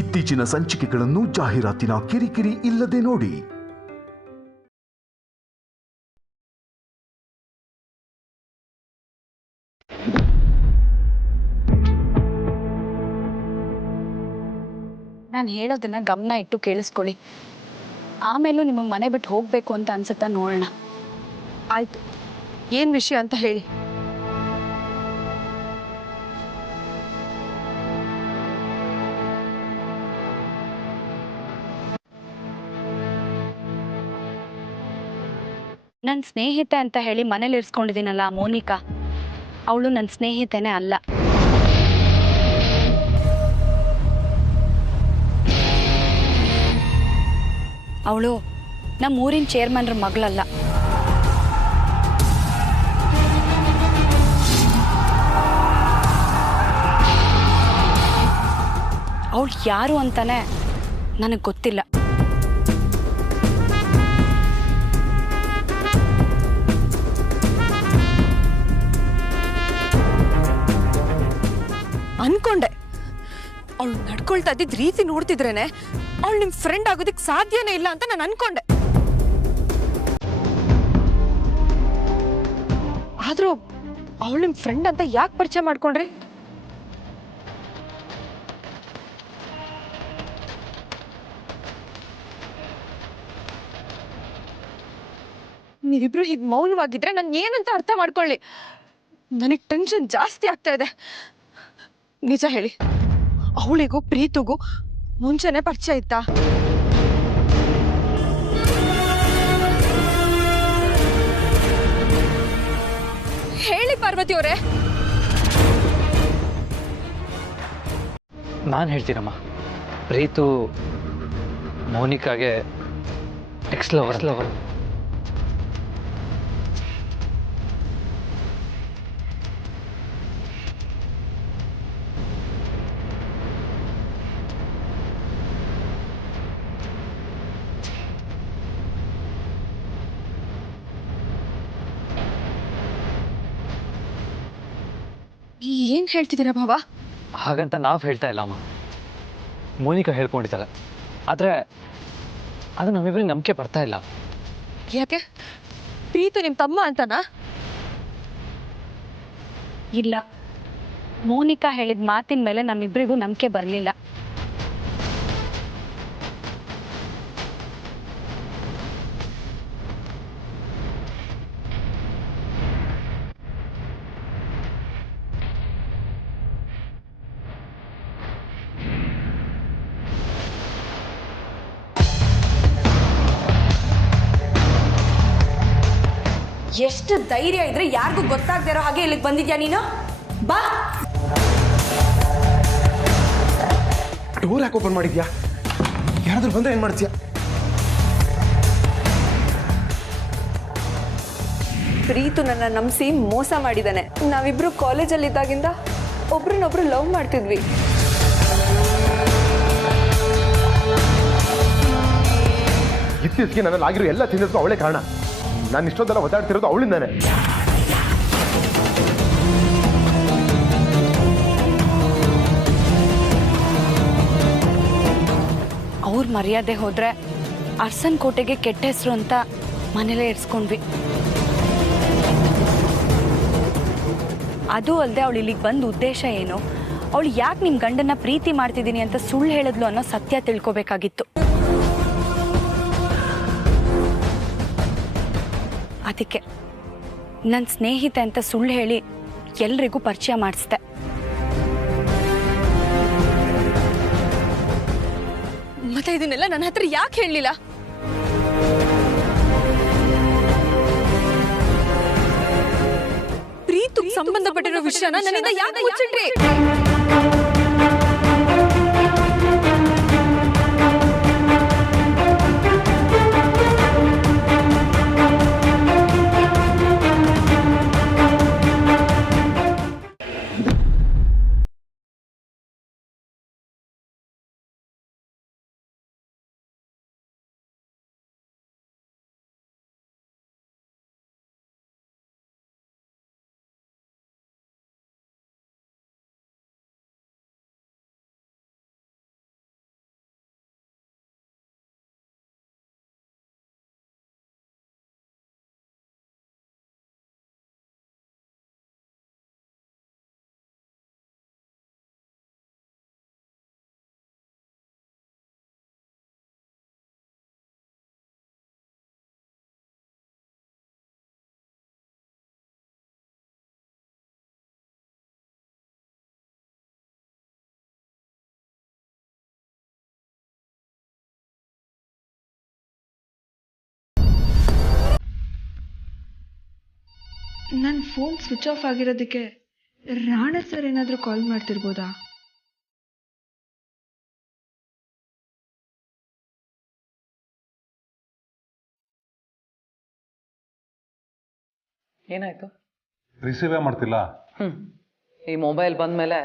ಇತ್ತೀಚಿನ ಸಂಚಿಕೆಗಳನ್ನು ಜಾಹೀರಾತಿನ ಕಿರಿಕಿರಿ ಇಲ್ಲದೆ ನೋಡಿ. ನಾನು ಹೇಳೋದನ್ನ ಗಮನ ಇಟ್ಟು ಕೇಳಿಸ್ಕೊಳ್ಳಿ. ಆಮೇಲೂ ನಿಮಗೆ ಮನೆ ಬಿಟ್ಟು ಹೋಗಬೇಕು ಅಂತ ಅನ್ಸುತ್ತಾ ನೋಡೋಣ. ಆಯ್ತು, ಏನು ವಿಷಯ ಅಂತ ಹೇಳಿ. ನನ್ನ ಸ್ನೇಹಿತೆ ಅಂತ ಹೇಳಿ ಮನೇಲಿ ಇರಿಸ್ಕೊಂಡಿದ್ದೀನಲ್ಲ ಮೋನಿಕಾ, ಅವಳು ನನ್ನ ಸ್ನೇಹಿತೆನೇ ಅಲ್ಲ. ಅವಳು ನಮ್ಮ ಊರಿನ ಚೇರ್ಮನ್ರ ಮಗಳಲ್ಲ. ಅವಳು ಯಾರು ಅಂತಾನೆ ನನಗೆ ಗೊತ್ತಿಲ್ಲ. ಅನ್ಕೊಂಡೆ ಅವಳು ನಡ್ಕೊಳ್ತಾ ಇದ್ದಿದ್ ರೀತಿ ನೋಡ್ತಿದ್ರೇನೆ ಅವಳು ನಿಮ್ ಫ್ರೆಂಡ್ ಆಗೋದಕ್ಕೆ ಸಾಧ್ಯನೇ ಇಲ್ಲ ಅಂತ ನಾನು ಅನ್ಕೊಂಡೆ. ಆದ್ರೂ ಅವಳು ನಿಮ್ ಫ್ರೆಂಡ್ ಅಂತ ಯಾಕೆ ಪರಿಚಯ ಮಾಡ್ಕೊಂಡ್ರಿ? ನೀವಿಬ್ರು ಹೀಗೆ ಮೌನವಾಗಿದ್ರೆ ನಾನು ಏನಂತ ಅರ್ಥ ಮಾಡ್ಕೊಳ್ಳಿ. ನನಗೆ ಟೆನ್ಷನ್ ಜಾಸ್ತಿ ಆಗ್ತಾ ಇದೆ. ನಿಜ ಹೇಳಿ, ಅವಳಿಗೂ ಪ್ರೀತಿಗೂ ಮುಂಚೆನೆ ಪರಿಚಯ ಇತ್ತಾ? ಹೇಳಿ ಪಾರ್ವತಿ ಅವರೇ. ನಾನು ಹೇಳ್ತೀನಮ್ಮ, ಪ್ರೀತು ಮೋನಿಕಾಗೆ ಎಕ್ಸ್ ಲವರ್. ಏನ್ ಹೇಳ್ತಿದ್ದೀರಾ ಬಾಬಾ? ಹಾಗಂತ ನಾವು ಹೇಳ್ತಾ ಇಲ್ಲ ಅಮ್ಮ, ಮೋನಿಕಾ ಹೇಳ್ಕೊಂಡಿದ್ದಾಳೆ. ಆದರೆ ಅದು ನಮ್ಮಿಬ್ಬರಿಗೆ ನಂಬಿಕೆ ಬರ್ತಾ ಇಲ್ಲ. ಯಾಕೆ? ಪ್ರೀತು ನಿಮ್ಮ ತಮ್ಮ ಅಂತನಾ? ಇಲ್ಲ, ಮೋನಿಕಾ ಹೇಳಿದ ಮಾತಿನ ಮೇಲೆ ನಮ್ಮಿಬ್ಬರಿಗೂ ನಂಬಿಕೆ ಬರಲಿಲ್ಲ. ಎಷ್ಟು ಧೈರ್ಯ ಇದ್ರೆ ಯಾರಿಗೂ ಗೊತ್ತಾಗದೇ ಇರೋ ಹಾಗೆ ಇಲ್ಲಿಗೆ ಬಂದಿದ್ಯಾ ನೀನು? ಬಾ. ಡೋರ್ ಯಾಕೆ ಓಪನ್ ಮಾಡಿದ್ಯಾ? ಯಾರಾದ್ರೂ ಬಂದ್ರೆ ಏನ್ ಮಾಡ್ತೀಯಾ? ಪ್ರೀತು ನನ್ನ ನಂಬಿಸಿ ಮೋಸ ಮಾಡಿದ್ದಾನೆ. ನಾವಿಬ್ರು ಕಾಲೇಜಲ್ಲಿ ಇದ್ದಾಗಿಂದ ಒಬ್ರನ್ನೊಬ್ರು ಲವ್ ಮಾಡ್ತಿದ್ವಿ. ಇತ್ತೀಚೆಗೆ ನನ್ನಲ್ಲಿ ಆಗಿರೋ ಎಲ್ಲ ತಿನ್ನೋದಕ್ಕೂ ಅವಳೇ ಕಾರಣ. ನಾನು ಇಷ್ಟೊಂದೆಲ್ಲ ಒದ್ದಾಡ್ತಿರೋದು ಅವಳಿಂದಾನೆ. ಅವ್ರ ಮರ್ಯಾದೆ ಹೋದ್ರೆ ಅರ್ಸನ್ ಕೋಟೆಗೆ ಕೆಟ್ಟ ಹೆಸರು ಅಂತ ಮನೇಲೇ ಇರಿಸ್ಕೊಂಡ್ವಿ. ಅದು ಅಲ್ಲದೆ ಅವಳು ಇಲ್ಲಿಗೆ ಬಂದ ಉದ್ದೇಶ ಏನು, ಅವಳು ಯಾಕೆ ನಿಮ್ಮ ಗಂಡನ್ನ ಪ್ರೀತಿ ಮಾಡ್ತಿದ್ದೀನಿ ಅಂತ ಸುಳ್ಳು ಹೇಳಿದ್ಲು ಅನ್ನೋ ಸತ್ಯ ತಿಳ್ಕೊಬೇಕಾಗಿತ್ತು. ಅದಕ್ಕೆ ನನ್ನ ಸ್ನೇಹಿತೆ ಅಂತ ಸುಳ್ಳು ಹೇಳಿ ಎಲ್ರಿಗೂ ಪರಿಚಯ ಮಾಡಿಸ್ದೆ. ಮತ್ತೆ ಇದನ್ನೆಲ್ಲ ನನ್ನ ಹತ್ರ ಯಾಕೆ ಹೇಳಲಿಲ್ಲ? ಪ್ರೀತು ಸಂಬಂಧಪಟ್ಟಿರೋ ವಿಷಯನ ನನ್ನಿಂದ ಯಾಕೆ ಮುಚ್ಚಿಟ್ರಿ? ನನ್ನ ಫೋನ್ ಸ್ವಿಚ್ ಆಫ್ ಆಗಿರೋದಕ್ಕೆ ರಾಣಾ ಸರ್ ಏನಾದರೂ ಕಾಲ್ ಮಾಡ್ತಿರ್ಬೋದಾ? ಏನಾಯ್ತು? ರಿಸೀವೇ ಮಾಡ್ತಿಲ್ಲ. ಈ ಮೊಬೈಲ್ ಬಂದಮೇಲೆ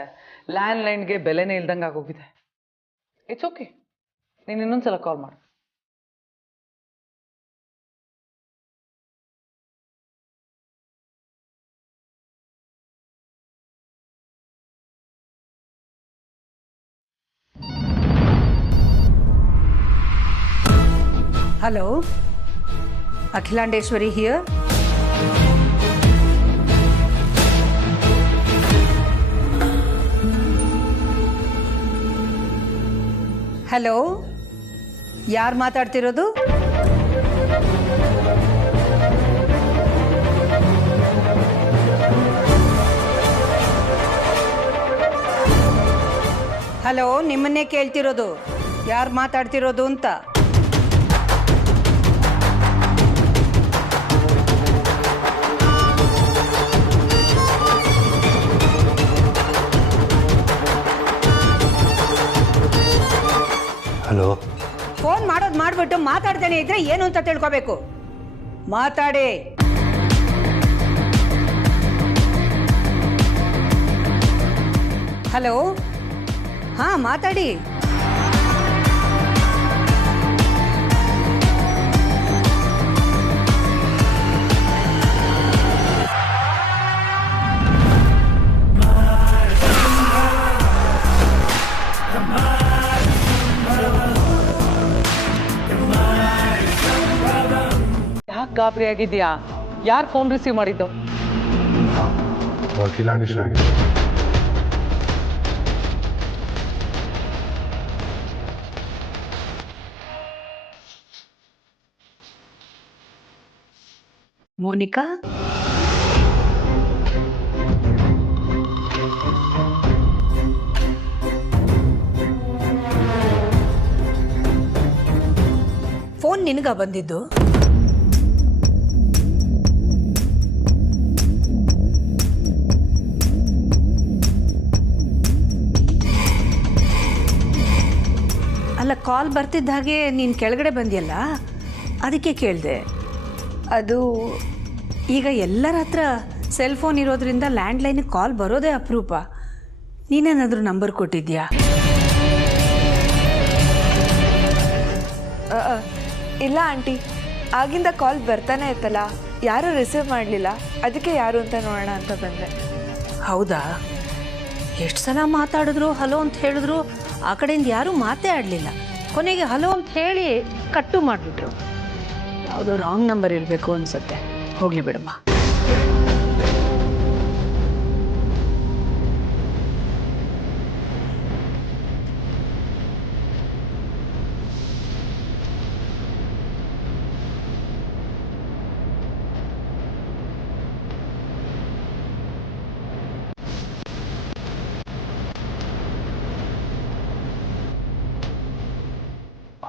ಲ್ಯಾಂಡ್ಲೈನ್ಗೆ ಬೆಲೆನೇ ಇಲ್ದಂಗೆ ಆಗೋಗಿದೆ. ಇಟ್ಸ್ ಓಕೆ, ನೀನು ಇನ್ನೊಂದ್ಸಲ ಕಾಲ್ ಮಾಡು. Hello, Akhilandeshwari here. ಹಲೋ, ಯಾರು ಮಾತಾಡ್ತಿರೋದು? ಹಲೋ, ನಿಮ್ಮನ್ನೇ ಕೇಳ್ತಿರೋದು, ಯಾರು ಮಾತಾಡ್ತಿರೋದು ಅಂತ. ಹಲೋ, ಫೋನ್ ಮಾಡೋದು ಮಾಡ್ಬಿಟ್ಟು ಮಾತಾಡ್ತಾನೆ ಇದ್ರೆ ಏನು ಅಂತ ತಿಳ್ಕೋಬೇಕು. ಮಾತಾಡಿ. ಹಲೋ, ಹಾ ಮಾತಾಡಿ. ಯಾಕೆ ಗಾಬರಿ ಆಗಿದ್ಯಾ? ಯಾರು ಫೋನ್ ರಿಸೀವ್ ಮಾಡಿದ್ದು? ಅಖಿಲಾಂಡೇಶ್ವರಿ. ಮೋನಿಕಾ, ಫೋನ್ ನಿನಗ ಬಂದಿದ್ದು? ಅಲ್ಲ, ಕಾಲ್ ಬರ್ತಿದ್ದ ಹಾಗೆ ನೀನು ಕೆಳಗಡೆ ಬಂದಿಯಲ್ಲ, ಅದಕ್ಕೆ ಕೇಳಿದೆ. ಅದು ಈಗ ಎಲ್ಲರ ಹತ್ರ ಸೆಲ್ ಫೋನ್ ಇರೋದ್ರಿಂದ ಲ್ಯಾಂಡ್ಲೈನಿಗೆ ಕಾಲ್ ಬರೋದೇ ಅಪರೂಪ. ನೀನೇನಾದರೂ ನಂಬರ್ ಕೊಟ್ಟಿದ್ಯಾ? ಇಲ್ಲ ಆಂಟಿ, ಆಗಿಂದ ಕಾಲ್ ಬರ್ತಾನೆ ಇತ್ತಲ್ಲ, ಯಾರೂ ರಿಸೀವ್ ಮಾಡಲಿಲ್ಲ, ಅದಕ್ಕೆ ಯಾರು ಅಂತ ನೋಡೋಣ ಅಂತ ಬಂದೆ. ಹೌದಾ? ಎಷ್ಟು ಸಲ ಮಾತಾಡಿದ್ರು ಹಲೋ ಅಂತ ಹೇಳಿದ್ರು, ಆ ಕಡೆಯಿಂದ ಯಾರೂ ಮಾತೇ ಆಡಲಿಲ್ಲ. ಕೊನೆಗೆ ಹಲೋ ಅಂತ ಹೇಳಿ ಕಟ್ಟು ಮಾಡಿಬಿಟ್ರು. ಯಾವುದೋ ರಾಂಗ್ ನಂಬರ್ ಇರಬೇಕು ಅನ್ಸುತ್ತೆ. ಹೋಗಲಿ ಬಿಡಮ್ಮ.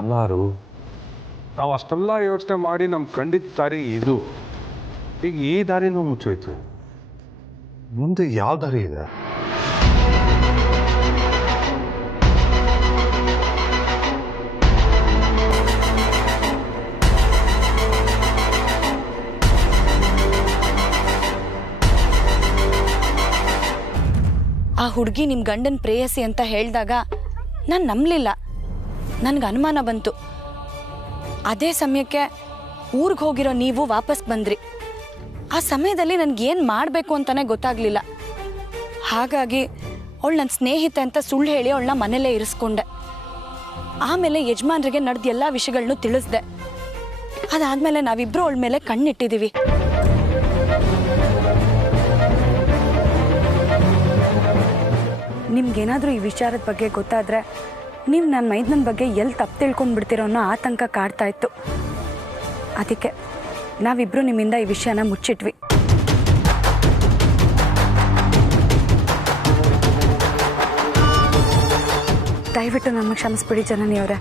ಅಲ್ಲಾರು, ನಾವು ಅಷ್ಟೆಲ್ಲ ಯೋಚನೆ ಮಾಡಿ ನಮ್ಮ ಖಂಡಿತ ದಾರಿ ಇದು. ಈಗ ಈ ದಾರಿನೂ ಮುಚ್ಚೋಯ್ತು. ಮುಂದೆ ಯಾವ ದಾರಿ ಇದೆ? ಆ ಹುಡುಗಿ ನಿಮ್ಮ ಗಂಡನ ಪ್ರೇಯಸಿ ಅಂತ ಹೇಳಿದಾಗ ನಾನು ನಂಬಲಿಲ್ಲ. ನನಗೆ ಅನುಮಾನ ಬಂತು. ಅದೇ ಸಮಯಕ್ಕೆ ಊರಿಗೆ ಹೋಗಿರೋ ನೀವು ವಾಪಸ್ ಬಂದ್ರಿ. ಆ ಸಮಯದಲ್ಲಿ ನನಗೇನು ಮಾಡಬೇಕು ಅಂತಲೇ ಗೊತ್ತಾಗಲಿಲ್ಲ. ಹಾಗಾಗಿ ಅವಳು ನನ್ನ ಸ್ನೇಹಿತೆ ಅಂತ ಸುಳ್ಳು ಹೇಳಿ ಅವಳನ್ನ ಮನೇಲೇ ಇರಿಸ್ಕೊಂಡೆ. ಆಮೇಲೆ ಯಜಮಾನ್ರಿಗೆ ನಡೆದ ಎಲ್ಲ ವಿಷಯಗಳನ್ನೂ ತಿಳಿಸ್ದೆ. ಅದಾದಮೇಲೆ ನಾವಿಬ್ಬರು ಅವಳ ಮೇಲೆ ಕಣ್ಣಿಟ್ಟಿದ್ದೀವಿ. ನಿಮ್ಗೇನಾದರೂ ಈ ವಿಚಾರದ ಬಗ್ಗೆ ಗೊತ್ತಾದರೆ ನೀವು ನನ್ನ ಮೈದನ ಬಗ್ಗೆ ಎಲ್ಲಿ ತಪ್ಪು ತಿಳ್ಕೊಂಡ್ಬಿಡ್ತೀರೋ ಅನ್ನೋ ಆತಂಕ ಕಾಡ್ತಾ ಇತ್ತು. ಅದಕ್ಕೆ ನಾವಿಬ್ಬರು ನಿಮ್ಮಿಂದ ಈ ವಿಷಯನ ಮುಚ್ಚಿಟ್ವಿ. ದಯವಿಟ್ಟು ನಮಗೆ ಕ್ಷಮಿಸ್ಬಿಡಿ ಜನನಿಯವರೇ.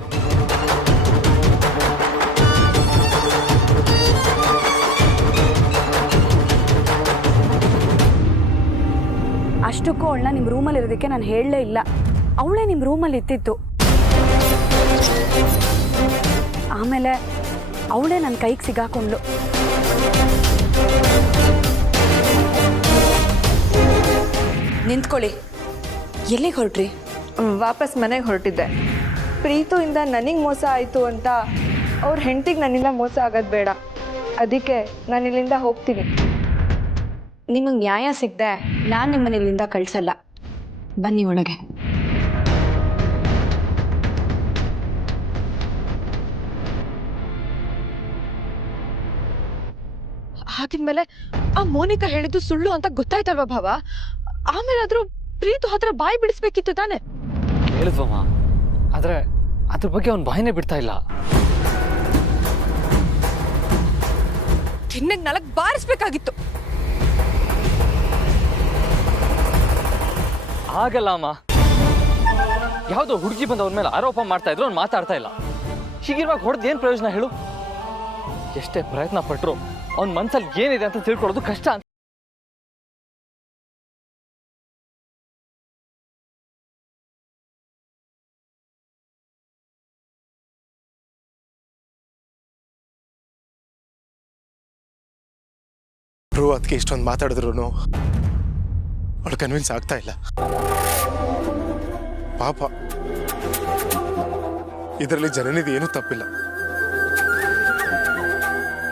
ಇಷ್ಟಕ್ಕೂ ಅವಳನ್ನ ನಿಮ್ಮ ರೂಮಲ್ಲಿ ಇರೋದಕ್ಕೆ ನಾನು ಹೇಳಲೇ ಇಲ್ಲ. ಅವಳೇ ನಿಮ್ಮ ರೂಮಲ್ಲಿ ಇತ್ತಿತ್ತು. ಆಮೇಲೆ ಅವಳೇ ನನ್ನ ಕೈಗೆ ಸಿಗಾಕೊಂಡ್ಲು. ನಿಂತ್ಕೊಳ್ಳಿ. ಎಲ್ಲಿಗೆ ಹೊರಟ್ರಿ? ವಾಪಸ್ ಮನೆಗೆ ಹೊರಟಿದ್ದೆ. ಪ್ರೀತಿಯಿಂದ ನನಗೆ ಮೋಸ ಆಯಿತು ಅಂತ ಅವ್ರ ಹೆಂಡತಿಗೆ ನನ್ನಿಂದ ಮೋಸ ಆಗೋದು ಬೇಡ. ಅದಕ್ಕೆ ನಾನು ಇಲ್ಲಿಂದ ಹೋಗ್ತೀನಿ. ನಿಮಗೆ ನ್ಯಾಯ ಸಿಗದೆ ನಾನು ನಿಮ್ಮನ್ನ ಇಲ್ಲಿಂದ ಕಳಿಸಲ್ಲ. ಬನ್ನಿ ಒಳಗೆ. ಹಾಗಿದ್ಮೇಲೆ ಆ ಮೋನಿಕಾ ಹೇಳಿದ್ದು ಸುಳ್ಳು ಅಂತ ಗೊತ್ತಾಯ್ತಲ್ವಾ ಭಾವ? ಆಮೇಲಾದ್ರೂ ಪ್ರೀತು ಹತ್ರ ಬಾಯಿ ಬಿಡಿಸ್ಬೇಕಿತ್ತು ತಾನೆ? ಹೇಳಿದ್ವಮ್ಮ, ಆದ್ರೆ ಅದ್ರ ಬಗ್ಗೆ ಅವ್ನು ಬಾಯಿನೇ ಬಿಡ್ತಾ ಇಲ್ಲ. ತಿನ್ನಗ್ 4 ಬಾರಿಸ್ಬೇಕಾಗಿತ್ತು. ಆಗಲ್ಲ ಅಮ್ಮ. ಯಾವುದೋ ಹುಡುಗಿ ಬಂದು ಅವನ ಮೇಲೆ ಆರೋಪ ಮಾಡ್ತಾ ಇದ್ರು, ಅವ್ನು ಮಾತಾಡ್ತಾ ಇಲ್ಲ. ಹೀಗಿರುವಾಗ ಹೊಡೆದು ಏನು ಪ್ರಯೋಜನ ಹೇಳು? ಎಷ್ಟೇ ಪ್ರಯತ್ನ ಪಟ್ಟರು ಅವನ ಮನ್ಸಲ್ಲಿ ಏನಿದೆ ಅಂತ ತಿಳ್ಕೊಳ್ಳೋದು ಕಷ್ಟ ಅಂತ. ಅದಕ್ಕೆ ಇಷ್ಟೊಂದು ಮಾತಾಡಿದ್ರು ಅವಳು ಕನ್ವಿನ್ಸ್ ಆಗ್ತಾ ಇಲ್ಲ. ಪಾಪ, ಇದರಲ್ಲಿ ಜನನಿದು ಏನೂ ತಪ್ಪಿಲ್ಲ.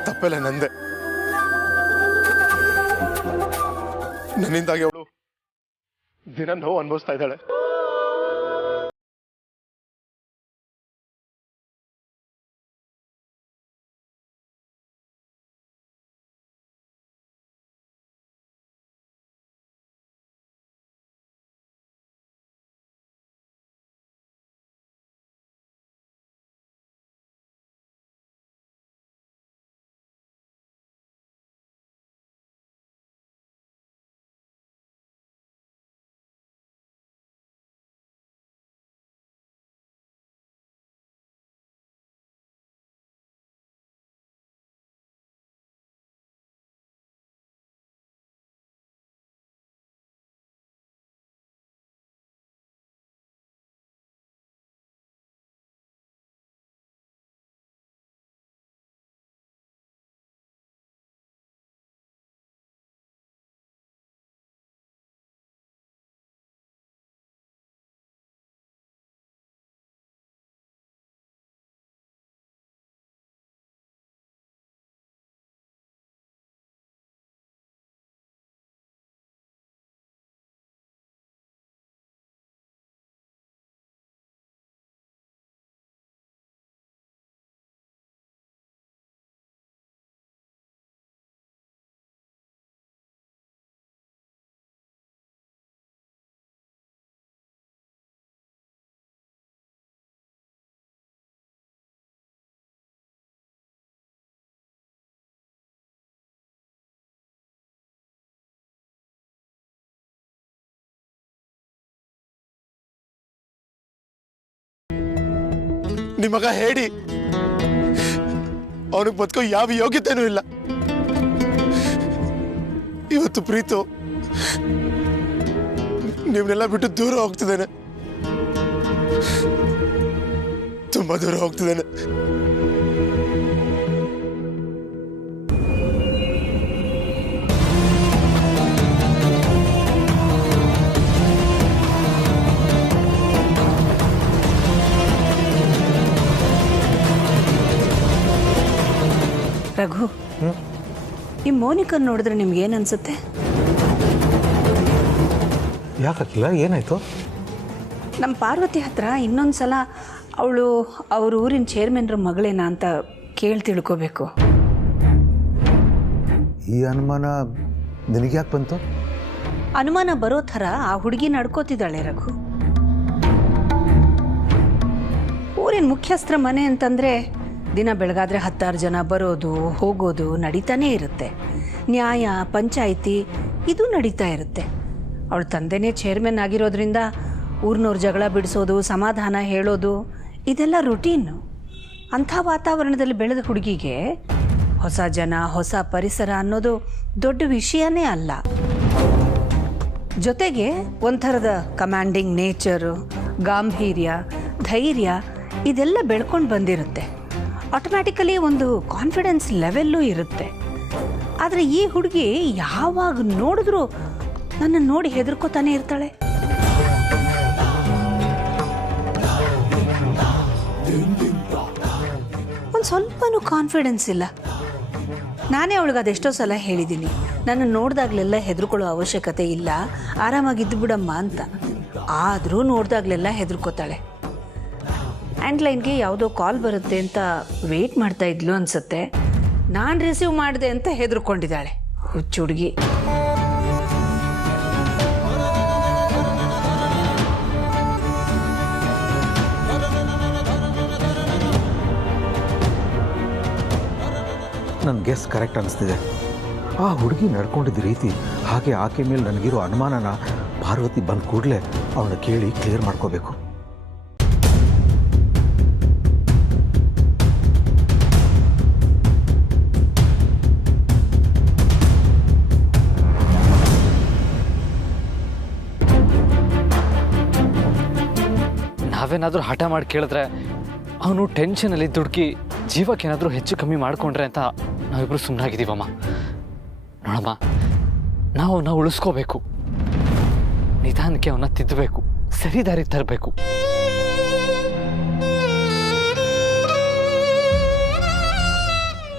ತಪ್ಪೆಲ್ಲ ನಂದೆ. ನನ್ನಿಂದಾಗಿ ಅವಳು ದಿನ ನೋವು ಅನುಭವಿಸ್ತಾ ಇದ್ದಾಳೆ. ನಿಮಗ ಹೇಳಿ ಅವನಿಗೆ ಬದುಕೋ ಯಾವ ಯೋಗ್ಯತೆನೂ ಇಲ್ಲ. ಇವತ್ತು ಪ್ರೀತು ನಿಮ್ನೆಲ್ಲ ಬಿಟ್ಟು ದೂರ ಹೋಗ್ತಿದ್ದೇನೆ, ತುಂಬಾ ದೂರ ಹೋಗ್ತಿದ್ದೇನೆ. ರಘು, ಈ ಮೋನಿಕನ್ ನೋಡಿದ್ರೆ ನಿಮ್ಗೆ ಏನು ಅನ್ಸುತ್ತೆ? ಯಾಕಕ್ಕಿಲ್ಲ, ಏನಾಯ್ತು? ನಮ್ಮ ಪಾರ್ವತಿ ಹತ್ರ ಇನ್ನೊಂದು ಸಲ ಅವಳು ಅವ್ರ ಊರಿನ ಚೇರ್ಮನ್ರ ಮಗಳೇನಾ ಅಂತ ಕೇಳಿ ತಿಳ್ಕೋಬೇಕು. ಈ ಅನುಮಾನ ನಿನಗೆ ಯಾಕೆ ಬಂತು? ಅನುಮಾನ ಬರೋ ಥರ ಆ ಹುಡುಗಿ ನಡ್ಕೋತಿದ್ದಾಳೆ ರಘು. ಊರಿನ ಮುಖ್ಯಸ್ಥರ ಮನೆ ಅಂತಂದರೆ ದಿನ ಬೆಳಗಾದ್ರೆ 10 ಜನ ಬರೋದು ಹೋಗೋದು ನಡೀತಾನೇ ಇರುತ್ತೆ. ನ್ಯಾಯ, ಪಂಚಾಯಿತಿ ಇದು ನಡೀತಾ ಇರುತ್ತೆ. ಅವಳ ತಂದೆನೇ ಚೇರ್ಮನ್ ಆಗಿರೋದ್ರಿಂದ ಊರಿನವ್ರ ಜಗಳ ಬಿಡಿಸೋದು, ಸಮಾಧಾನ ಹೇಳೋದು ಇದೆಲ್ಲ ರುಟೀನು. ಅಂಥ ವಾತಾವರಣದಲ್ಲಿ ಬೆಳೆದ ಹುಡುಗಿಗೆ ಹೊಸ ಜನ, ಹೊಸ ಪರಿಸರ ಅನ್ನೋದು ದೊಡ್ಡ ವಿಷಯನೇ ಅಲ್ಲ. ಜೊತೆಗೆ ಒಂಥರದ ಕಮಾಂಡಿಂಗ್ ನೇಚರು, ಗಾಂಭೀರ್ಯ, ಧೈರ್ಯ ಇದೆಲ್ಲ ಬೆಳ್ಕೊಂಡು ಬಂದಿರುತ್ತೆ. ಆಟೋಮ್ಯಾಟಿಕಲಿ ಒಂದು ಕಾನ್ಫಿಡೆನ್ಸ್ ಲೆವೆಲ್ಲೂ ಇರುತ್ತೆ. ಆದರೆ ಈ ಹುಡುಗಿ ಯಾವಾಗ ನೋಡಿದ್ರೂ ನನ್ನನ್ನು ನೋಡಿ ಹೆದರ್ಕೋತಾನೆ ಇರ್ತಾಳೆ. ಒಂದು ಸ್ವಲ್ಪನೂ ಕಾನ್ಫಿಡೆನ್ಸ್ ಇಲ್ಲ. ನಾನೇ ಅವಳಿಗೆ ಅದೆಷ್ಟೋ ಸಲ ಹೇಳಿದ್ದೀನಿ, ನನ್ನ ನೋಡಿದಾಗಲೆಲ್ಲ ಹೆದರ್ಕೊಳ್ಳೋ ಅವಶ್ಯಕತೆ ಇಲ್ಲ, ಆರಾಮಾಗಿದ್ದು ಬಿಡಮ್ಮ ಅಂತ. ಆದರೂ ನೋಡಿದಾಗಲೆಲ್ಲ ಹೆದರ್ಕೋತಾಳೆ. ಹ್ಯಾಂಡ್ಲೈನ್ಗೆ ಯಾವುದೋ ಕಾಲ್ ಬರುತ್ತೆ ಅಂತ ವೆಯ್ಟ್ ಮಾಡ್ತಾ ಇದ್ಲು ಅನಿಸುತ್ತೆ. ನಾನು ರಿಸೀವ್ ಮಾಡಿದೆ ಅಂತ ಹೆದರ್ಕೊಂಡಿದ್ದಾಳೆ ಹುಚ್ಚು ಹುಡುಗಿ. ನನ್ನ ಗೆಸ್ ಕರೆಕ್ಟ್ ಅನಿಸ್ತಿದೆ. ಆ ಹುಡುಗಿ ನಡ್ಕೊಂಡಿದ್ದ ರೀತಿ ಹಾಗೆ ಆಕೆ ಮೇಲೆ ನನಗಿರೋ ಅನುಮಾನನ ಪಾರ್ವತಿ ಬಂದ ಕೂಡಲೇ ಅವನ್ನ ಕೇಳಿ ಕ್ಲಿಯರ್ ಮಾಡ್ಕೋಬೇಕು. ನಾವೇನಾದರೂ ಹಠ ಮಾಡಿ ಕೇಳಿದ್ರೆ ಅವನು ಟೆನ್ಷನಲ್ಲಿ ದುಡುಕಿ ಜೀವಕ್ಕೇನಾದರೂ ಹೆಚ್ಚು ಕಮ್ಮಿ ಮಾಡಿಕೊಂಡ್ರೆ ಅಂತ ನಾವಿಬ್ಬರು ಸುಮ್ಮನಾಗಿದ್ದೀವಮ್ಮ. ನೋಡಮ್ಮ, ನಾವು ಉಳಿಸ್ಕೋಬೇಕು, ನಿಧಾನಕ್ಕೆ ಅವನ್ನ ತಿದ್ದಬೇಕು, ಸರಿ ದಾರಿಗೆ ತರಬೇಕು.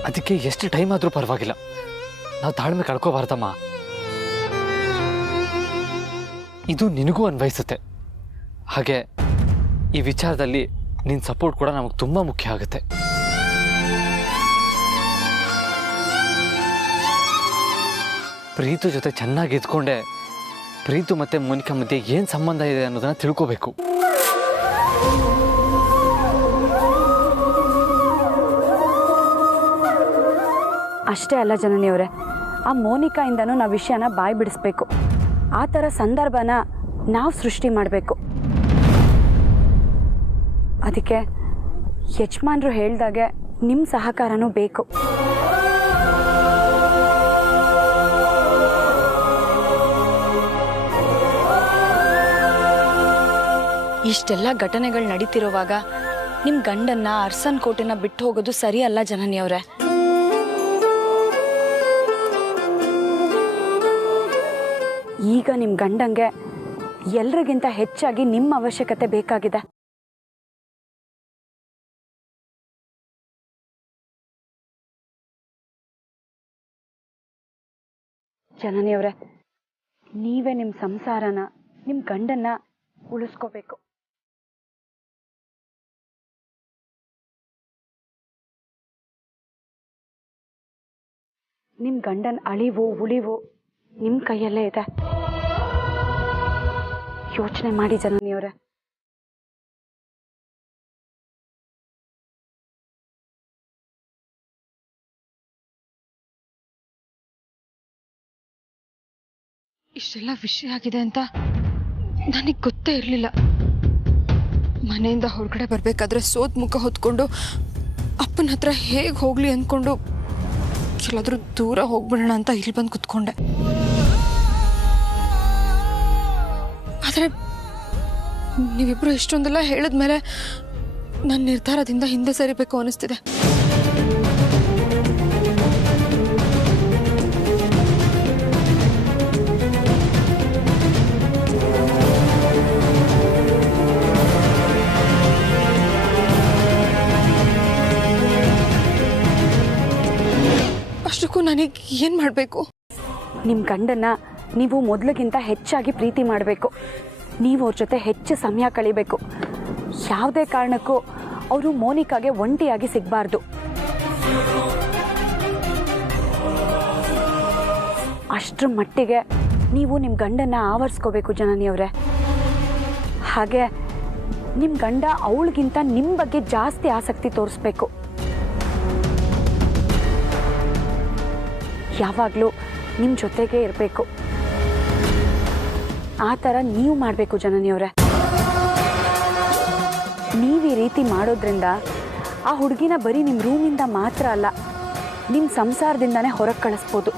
ಅದಕ್ಕೆ ಎಷ್ಟು ಟೈಮ್ ಆದರೂ ಪರವಾಗಿಲ್ಲ, ನಾವು ತಾಳ್ಮೆ ಕಳ್ಕೋಬಾರ್ದಮ್ಮ. ಇದು ನಿನಗೂ ಅನ್ವಯಿಸುತ್ತೆ. ಹಾಗೆ ಈ ವಿಚಾರದಲ್ಲಿ ನಿನ್ನ ಸಪೋರ್ಟ್ ಕೂಡ ನಮಗೆ ತುಂಬ ಮುಖ್ಯ ಆಗುತ್ತೆ. ಪ್ರೀತು ಜೊತೆ ಚೆನ್ನಾಗಿ ಇದ್ಕೊಂಡೆ ಪ್ರೀತು ಮತ್ತು ಮೋನಿಕಾ ಮಧ್ಯೆ ಏನು ಸಂಬಂಧ ಇದೆ ಅನ್ನೋದನ್ನು ತಿಳ್ಕೋಬೇಕು. ಅಷ್ಟೇ ಅಲ್ಲ ಜನನಿಯವರೇ, ಆ ಮೋನಿಕಾಯಿಂದನೂ ನಾವು ವಿಷಯನ ಬಾಯಿ ಬಿಡಿಸ್ಬೇಕು. ಆ ಥರ ಸಂದರ್ಭನ ನಾವು ಸೃಷ್ಟಿ ಮಾಡಬೇಕು. ಅದಕ್ಕೆ ಯಜಮಾನ್ರು ಹೇಳ್ದಾಗೆ ನಿಮ್ಮ ಸಹಕಾರನೂ ಬೇಕು. ಇಷ್ಟೆಲ್ಲ ಘಟನೆಗಳು ನಡೀತಿರುವಾಗ ನಿಮ್ಮ ಗಂಡನ್ನ ಅರ್ಸನ್ ಕೋಟೆನ ಬಿಟ್ಟು ಹೋಗೋದು ಸರಿ ಅಲ್ಲ ಜನನಿಯವರೇ. ಈಗ ನಿಮ್ಮ ಗಂಡಂಗೆ ಎಲ್ರಿಗಿಂತ ಹೆಚ್ಚಾಗಿ ನಿಮ್ಮ ಅವಶ್ಯಕತೆ ಬೇಕಾಗಿದೆ. ಜನನಿಯವರೇ, ನೀವೇ ನಿಮ್ಮ ಸಂಸಾರನ, ನಿಮ್ಮ ಗಂಡನ್ನ ಉಳಿಸ್ಕೋಬೇಕು. ನಿಮ್ಮ ಗಂಡನ ಅಳಿವು ಉಳಿವು ನಿಮ್ಮ ಕೈಯಲ್ಲೇ ಇದೆ. ಯೋಚನೆ ಮಾಡಿ ಜನನಿಯವರೇ. ಇಷ್ಟೆಲ್ಲ ವಿಷಯ ಆಗಿದೆ ಅಂತ ನನಗೆ ಗೊತ್ತೇ ಇರಲಿಲ್ಲ. ಮನೆಯಿಂದ ಹೊರಗಡೆ ಬರಬೇಕಾದ್ರೆ ಸೋತ್ ಮುಖ ಹೊತ್ಕೊಂಡು ಅಪ್ಪನ ಹತ್ರ ಹೇಗೆ ಹೋಗ್ಲಿ ಅಂದ್ಕೊಂಡು ಎಲ್ಲಾದ್ರೂ ದೂರ ಹೋಗ್ಬಿಡೋಣ ಅಂತ ಇಲ್ಲಿ ಬಂದು ಕುತ್ಕೊಂಡೆ. ಆದರೆ ನೀವಿಬ್ರು ಇಷ್ಟೊಂದೆಲ್ಲ ಹೇಳಿದ್ಮೇಲೆ ನನ್ನ ನಿರ್ಧಾರದಿಂದ ಹಿಂದೆ ಸರಿಬೇಕು ಅನಿಸ್ತಿದೆ. ಅಷ್ಟಕ್ಕೂ ನನಗೆ ಏನು ಮಾಡಬೇಕು? ನಿಮ್ಮ ಗಂಡನ್ನ ನೀವು ಮೊದಲಿಗಿಂತ ಹೆಚ್ಚಾಗಿ ಪ್ರೀತಿ ಮಾಡಬೇಕು. ನೀವು ಅವ್ರ ಜೊತೆ ಹೆಚ್ಚು ಸಮಯ ಕಳಿಬೇಕು. ಯಾವುದೇ ಕಾರಣಕ್ಕೂ ಅವರು ಮೋನಿಕಾಗೆ ಒಂಟಿಯಾಗಿ ಸಿಗಬಾರ್ದು. ಅಷ್ಟರ ಮಟ್ಟಿಗೆ ನೀವು ನಿಮ್ಮ ಗಂಡನ್ನ ಆವರಿಸ್ಕೋಬೇಕು ಜನನಿಯವರೇ. ಹಾಗೆ ನಿಮ್ಮ ಗಂಡ ಅವಳಿಗಿಂತ ನಿಮ್ಮ ಬಗ್ಗೆ ಜಾಸ್ತಿ ಆಸಕ್ತಿ ತೋರಿಸ್ಬೇಕು. ಯಾವಾಗಲೂ ನಿಮ್ಮ ಜೊತೆಗೇ ಇರಬೇಕು. ಆ ಥರ ನೀವು ಮಾಡಬೇಕು ಜನನಿಯವರೇ. ನೀವು ಈ ರೀತಿ ಮಾಡೋದ್ರಿಂದ ಆ ಹುಡುಗಿನ ಬರೀ ನಿಮ್ಮ ರೂಮಿಂದ ಮಾತ್ರ ಅಲ್ಲ, ನಿಮ್ಮ ಸಂಸಾರದಿಂದನೇ ಹೊರಗೆ ಕಳಿಸ್ಬೋದು.